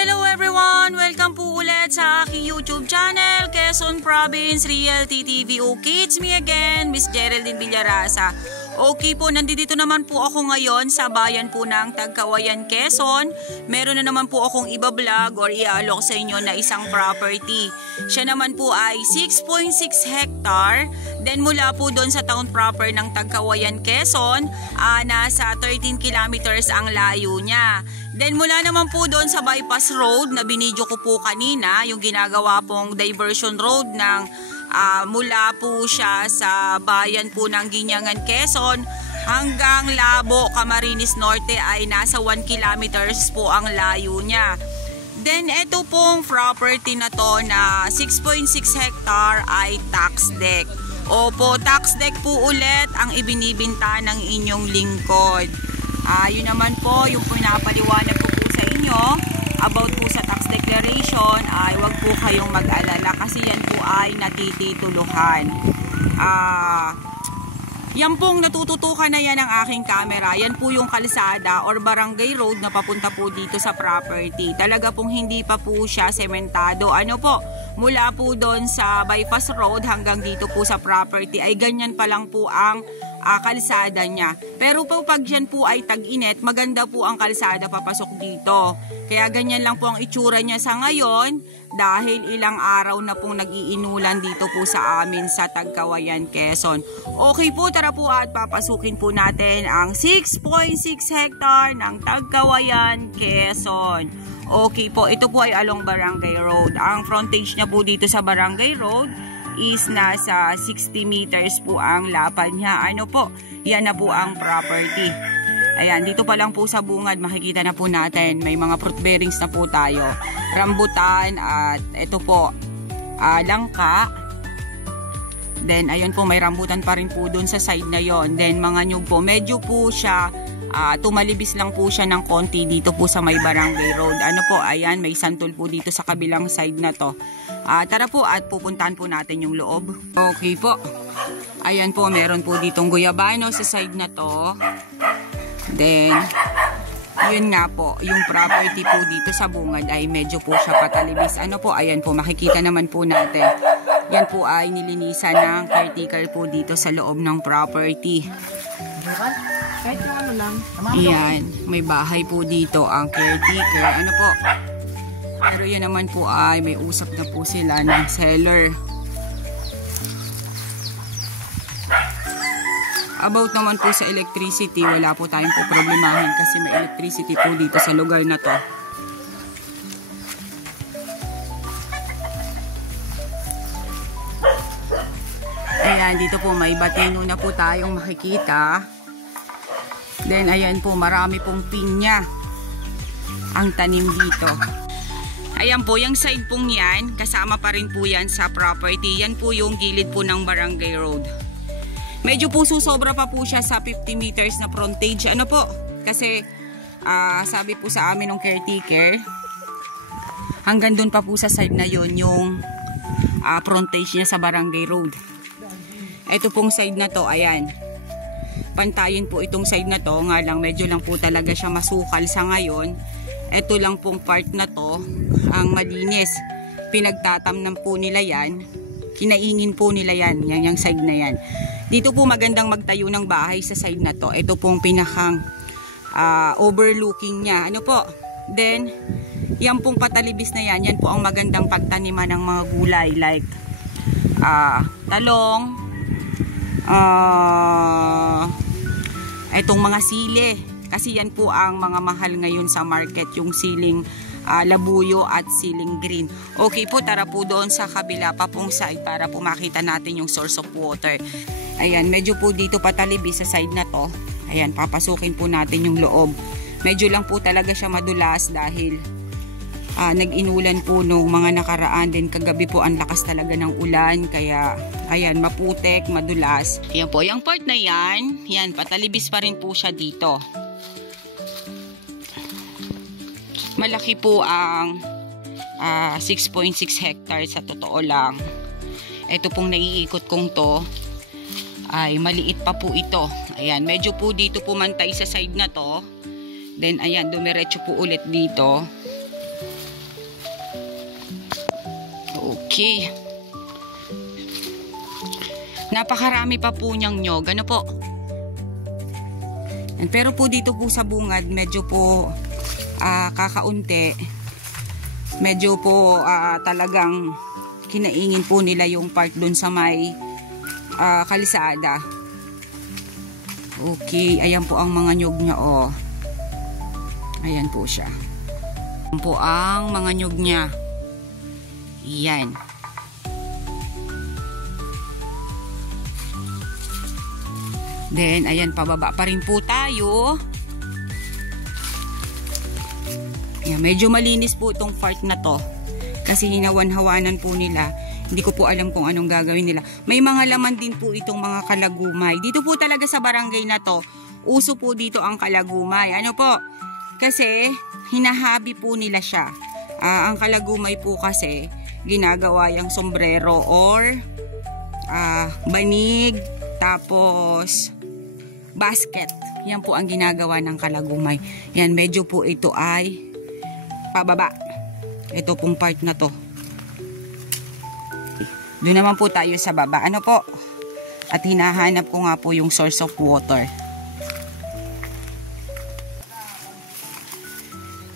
Hello everyone! Welcome po ulit sa aking YouTube channel, Quezon Province Realty TV. Okay, it's me again, Miss Geraldine Villarasa. Okay po, nandito naman po ako ngayon sa bayan po ng Tagkawayan, Quezon. Meron na naman po akong iba-vlog or i-alok sa inyo na isang property. Siya naman po ay 6.6 hectare. Then mula po doon sa town proper ng Tagkawayan, Quezon, nasa 13 kilometers ang layo niya. Then mula naman po doon sa bypass road na binidyo ko po kanina, yung ginagawa pong diversion road ng mula po siya sa bayan po ng Guinyangan, Quezon hanggang Labo, Camarines Norte ay nasa 1 kilometers po ang layo niya. Then ito pong property na to na 6.6 hectare ay tax deck. Opo, tax deck po ulit ang ibinibinta ng inyong lingkod. Yun naman po yung pinapaliwanag ko po sa inyo about po sa tax declaration ay wag po kayong mag-alala kasi yan po ay natitituluhan. Yan pong natututukan na yan ng aking camera. Yan po yung kalsada or barangay road na papunta po dito sa property. Talaga pong hindi pa po siya sementado. Ano po, mula po doon sa bypass road hanggang dito po sa property ay ganyan pa lang po ang kalsada niya. Pero po pag yan po ay tag-init, maganda po ang kalsada papasok dito. Kaya ganyan lang po ang itsura niya sa ngayon dahil ilang araw na pong nag-iinulan dito po sa amin sa Tagkawayan, Quezon. Okay po, tara po at papasukin po natin ang 6.6 hectare ng Tagkawayan, Quezon. Okay po, ito po ay along Barangay Road. Ang frontage niya po dito sa Barangay Road is nasa 60 meters po ang lapad niya. Ano po, yan na po ang property. Ayan, dito pa lang po sa bungad, makikita na po natin, may mga fruit bearings na po tayo. Rambutan at ito po, langka. Then, ayun po, may rambutan pa rin po dun sa side na yon. Then, mga nyug po, medyo po siya, tumalibis lang po siya ng konti dito po sa may Barangay Road. Ano po, ayan, may santol po dito sa kabilang side na to. Tara po at pupuntahan po natin yung loob. Okay po. Ayan po, meron po ditong guyabano sa side na to. Then, yun nga po, yung property po dito sa bungad ay medyo po siya patalibis. Ano po, ayan po, makikita naman po natin. Yan po ay nilinisan ng caretaker po dito sa loob ng property. Kahit yung ano lang. Ayan, may bahay po dito ang caretaker. Ano po, pero yan naman po ay may usap na po sila ng seller. About naman po sa electricity, wala po tayong po problemahin kasi may electricity po dito sa lugar na to. Ayan, dito po may bateno na po tayong makikita. Then ayan po, marami pong pinya ang tanim dito. Ayan po, yung side pong yan, kasama pa rin po yan sa property. Yan po yung gilid po ng Barangay Road. Medyo po susobra pa po siya sa 50 meters na frontage. Ano po? Kasi sabi po sa amin ng caretaker, hanggang doon pa po sa side na yon yung frontage niya sa Barangay Road. Ito pong side na to, ayan. Pantayin po itong side na to. Nga lang, medyo lang po talaga siya masukal sa ngayon. Ito lang pong part na to ang malinis. Pinagtatamnan po nila yan. Kinaingin po nila yan. Yung side na yan. Dito po magandang magtayo ng bahay sa side na to. Ito pong pinakang overlooking niya. Ano po? Then, yan pong patalibis na yan. Yan po ang magandang pagtaniman ng mga gulay like talong, itong mga sili. Kasi yan po ang mga mahal ngayon sa market. Yung siling labuyo at siling green. Okay po, tara po doon sa kabila pa pong side para po makita natin yung source of water. Ayan, medyo po dito patalibis sa side na to. Ayan, papasukin po natin yung loob. Medyo lang po talaga siya madulas dahil nag-inulan po nung mga nakaraan. Din kagabi po ang lakas talaga ng ulan. Kaya, ayan, maputek, madulas. Ayan po, yung part na yan, yan, patalibis pa rin po siya dito. Malaki po ang 6.6 hectares sa totoo lang. Ito pong naiikot kong to ay maliit pa po ito. Ayan, medyo po dito pumantay sa side na to. Then ayan, dumiretso po ulit dito. Okay. Napakarami pa po niyang nyog. Ano po? Pero po dito po sa bungad, medyo po kakaunti. Medyo po talagang kinaingin po nila yung part dun sa may kalisada. Okay, ayan po ang mga nyog niya, oh. Ayan po siya. Ayan po ang mga nyog niya. Ayan. Then, ayan, pababa pa rin po tayo. Ayan, medyo malinis po itong part na to. Kasi hinawan-hawanan po nila. Hindi ko po alam kung anong gagawin nila. May mga laman din po itong mga kalagumay. Dito po talaga sa barangay na to, uso po dito ang kalagumay. Ano po? Kasi, hinahabi po nila siya. Ang kalagumay po kasi, ginagawa yung sombrero or banig, tapos basket. Yan po ang ginagawa ng kalagumay. Yan, medyo po ito ay pababa. Ito pong part na to. Doon naman po tayo sa baba. Ano po? At hinahanap ko nga po yung source of water.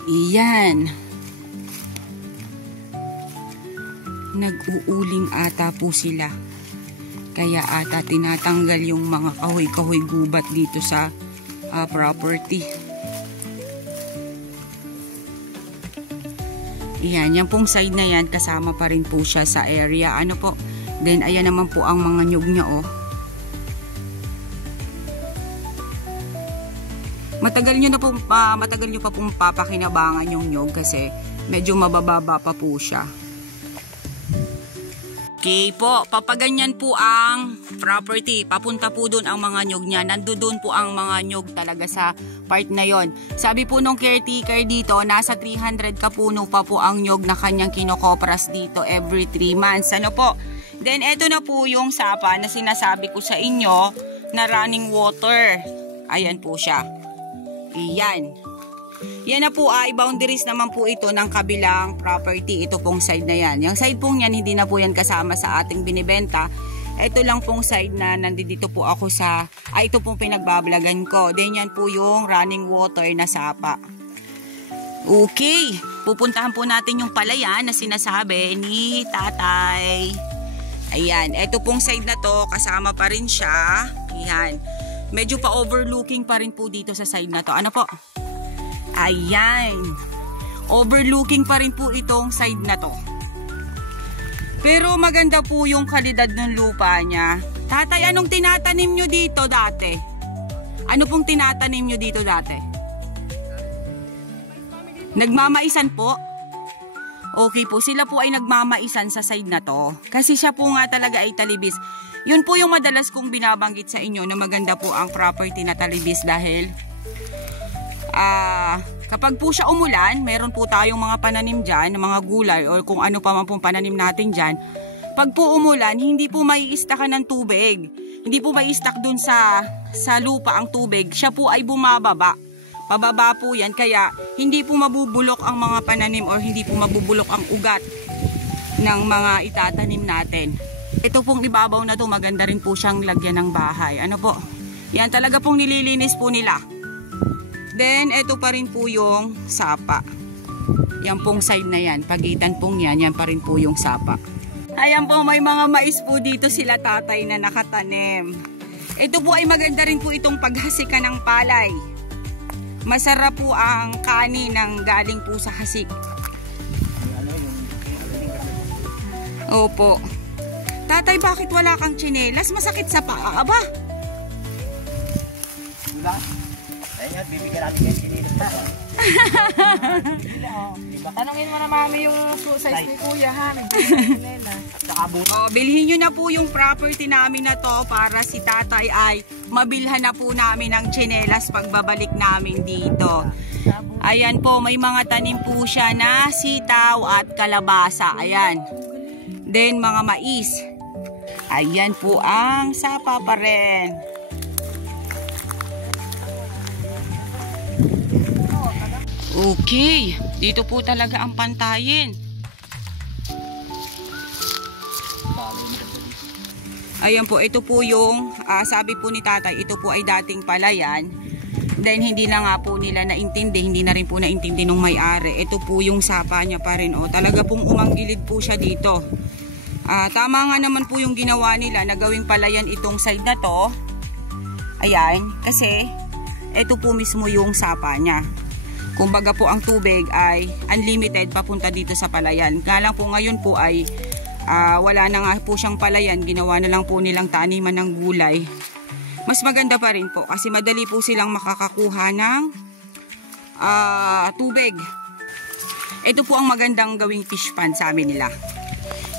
Iyan. Nag-uuling ata po sila. Kaya ata tinatanggal yung mga kahoy-kahoy gubat dito sa property. Yan, yan pong side na yan, kasama pa rin po siya sa area. Ano po? Then, ayan naman po ang mga nyug niya, oh. Matagal nyo pa pong papakinabangan yung nyug kasi medyo mabababa pa po siya. Okay po, papaganyan po ang property. Papunta po doon ang mga nyug niya. Nandoon po ang mga nyug talaga sa part na yon. Sabi po nung caretaker dito, nasa 300 kapuno pa po ang nyug na kanyang kinokopras dito every 3 months. Ano po? Then, eto na po yung sapa na sinasabi ko sa inyo na running water. Ayan po siya. Iyan. Yan na po ay boundaries naman po ito ng kabilang property. Ito pong side na yan. Yung side pong yan, hindi na po yan kasama sa ating binibenta. Ito lang pong side na nandito po ako sa, ito pong pinagbablagan ko. Then yan po yung running water na sapa. Okay. Pupuntahan po natin yung palayan na sinasabi ni tatay. Ayan. Ito pong side na to, kasama pa rin siya. Ayan. Medyo pa overlooking pa rin po dito sa side na to. Ano po? Ayan. Overlooking pa rin po itong side na to. Pero maganda po yung kalidad ng lupa niya. Tatay, anong tinatanim nyo dito dati? Ano pong tinatanim nyo dito dati? Nagmamaisan po? Okay po, sila po ay nagmamaisan sa side na to. Kasi siya po nga talaga ay talibis. Yun po yung madalas kong binabanggit sa inyo na maganda po ang property na talibis dahil kapag po siya umulan, meron po tayong mga pananim dyan, mga gulay or kung ano pa man pong pananim natin dyan. Pag po umulan, hindi po maiistakan ng tubig. Hindi po maiistak dun sa lupa ang tubig. Siya po ay bumababa. Pababa po yan, kaya hindi po mabubulok ang mga pananim or hindi po mabubulok ang ugat ng mga itatanim natin. Ito pong ibabaw na to, maganda rin po siyang lagyan ng bahay. Ano po? Yan talaga pong nililinis po nila. Then, ito pa rin po yung sapa. Yan pong side na yan. Pagitan pong yan, yan pa rin po yung sapa. Ayan po, may mga mais po dito sila tatay na nakatanim. Ito po ay maganda rin po itong paghasikan ng palay. Masarap po ang kanin ng galing po sa hasik. Opo. Tatay, bakit wala kang tsinelas? Masakit sa paa ba? Diba? Ayun, bibigyan natin yung tsinelas. Tanungin mo na mami yung size ni kuya, ha? Bilhin nyo na po yung property namin na to para si tatay ay mabilhan na po namin ng tsinelas pagbabalik namin dito. Ayan po, may mga tanim po siya na sitaw at kalabasa. Ayan. Then mga mais. Ayan po ang sapa pa rin. Okay, dito po talaga ang pantayin. Ayan po, ito po yung sabi po ni tatay, ito po ay dating palayan. Then hindi na nga po nila naintindi, hindi na rin po naintindi nung may-ari. Ito po yung sapa niya pa rin. O, talaga pong umanggilid po siya dito. Tama nga naman po yung ginawa nila na gawing palayan itong side na to. Ayan, kasi ito po mismo yung sapa niya. Kumbaga po ang tubig ay unlimited papunta dito sa palayan. Nga lang po ngayon po ay wala na nga po siyang palayan. Ginawa na lang po nilang taniman ng gulay. Mas maganda pa rin po kasi madali po silang makakakuha ng tubig. Ito po ang magandang gawing fish pond sa amin nila.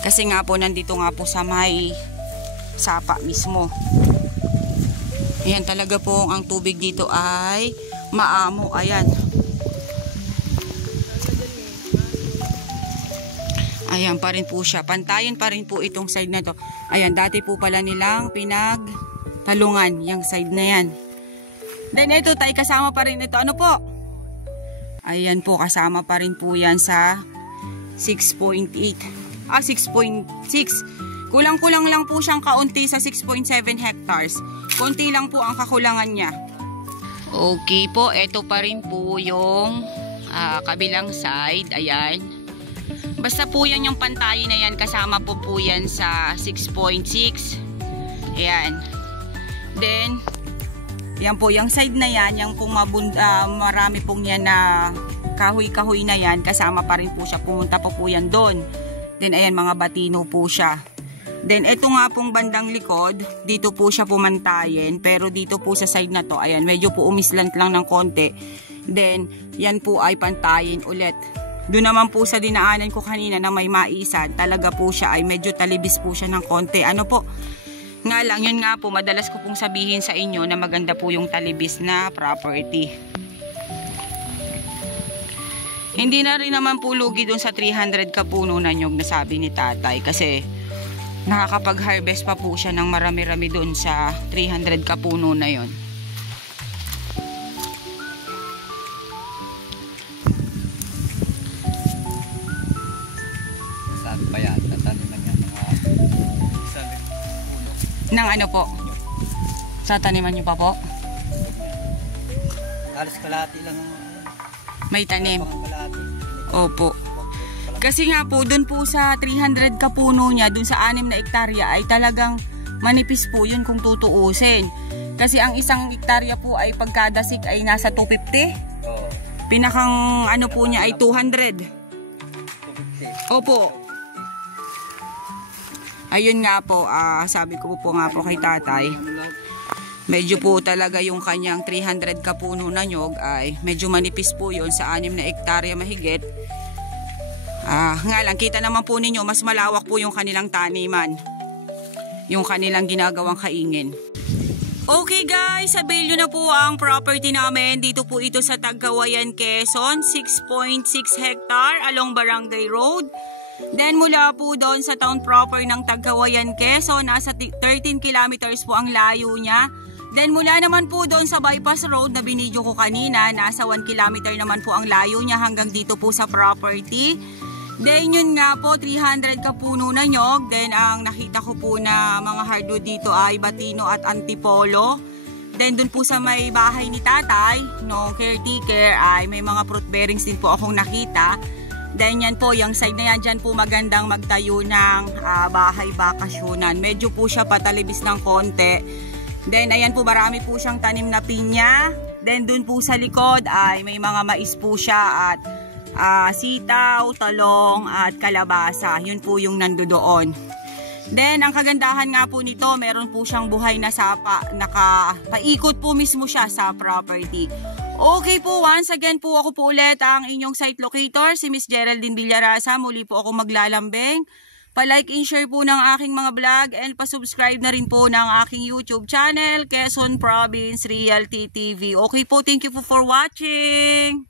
Kasi nga po nandito nga po sa may sapa mismo. Ayan, talaga po ang tubig dito ay maamo. Ayan. Ayan pa rin po siya. Pantayin pa rin po itong side na to. Ayan, dati po pala nilang pinagtalungan yung side na yan. Then ito tayo kasama pa rin ito. Ano po? Ayan po, kasama pa rin po yan sa 6.8. 6.6. Kulang-kulang lang po siyang kaunti sa 6.7 hectares. Konti lang po ang kakulangan niya. Okay po, ito pa rin po yung kabilang side. Ayan. Basta po yan yung pantayin na yan. Kasama po yan sa 6.6. Ayan. Then, yan po, yung side na yan, yung pong marami pong yan na kahoy-kahoy na yan. Kasama pa rin po siya. Pumunta po yan doon. Then, ayan, mga batino po siya. Then, ito nga pong bandang likod, dito po siya pumantayin. Pero dito po sa side na to, ayan, medyo po umislant lang ng konti. Then, yan po ay pantayin ulit. Doon naman po sa dinaanan ko kanina na may maisan, talaga po siya ay medyo talibis po siya ng konti. Ano po? Nga lang, yun nga po, madalas ko pong sabihin sa inyo na maganda po yung talibis na property. Hindi na rin naman po lugi dun sa 300 kapuno na nyog na sabi ni tatay kasi nakakapag-harvest pa po siya ng marami-rami dun sa 300 kapuno na yon. Saan pa yan? Tataniman niya mga isang puno. Nang ano po? Sa taniman nyo pa po? Halos kalahati lang. May tanim. Kalahati. Opo. Kasi nga po, dun po sa 300 kapuno niya, dun sa 6 na hektarya ay talagang manipis po yun kung tutuusin. Kasi ang isang hektarya po ay pagkadasik ay nasa 250. Oo. Pinakang ano po niya ay 200. 250. Opo. Ayun nga po, sabi ko po nga po kay tatay. Medyo po talaga yung kanyang 300 kapuno na nyog ay medyo manipis po yun sa 6 na hektarya mahigit. Nga lang, kita naman po ninyo, mas malawak po yung kanilang taniman. Yung kanilang ginagawang kaingin. Okay guys, sa Bello na po ang property namin. Dito po ito sa Tagkawayan, Quezon. 6.6 hectare along Barangay Road. Then mula po doon sa town proper ng Tagkawayan, Quezon, nasa 13 kilometers po ang layo niya. Then mula naman po doon sa bypass road na binidyo ko kanina, nasa 1 kilometer naman po ang layo niya hanggang dito po sa property. Then yun nga po, 300 kapuno na nyog. Then ang nakita ko po na mga hardwood dito ay batino at antipolo. Then dun po sa may bahay ni tatay, no caretaker, ay may mga fruit bearings din po akong nakita. Then yan po, yung side na yan, dyan po magandang magtayo ng bahay bakasyonan. Medyo po siya patalibis ng konti. Then ayan po, marami po siyang tanim na pinya. Then dun po sa likod ay may mga mais po siya at sitaw, talong at kalabasa. Yun po yung nandoon. Then ang kagandahan nga po nito, meron po siyang buhay na sapa. Nakapaikot po mismo siya sa property. Okay po, once again po ako po ulit ang inyong site locator, si Miss Geraldine Villarasa. Muli po ako maglalambing. Pa-like and share po ng aking mga vlog and pa-subscribe na rin po ng aking YouTube channel, Quezon Province Realty TV. Okay po, thank you po for watching.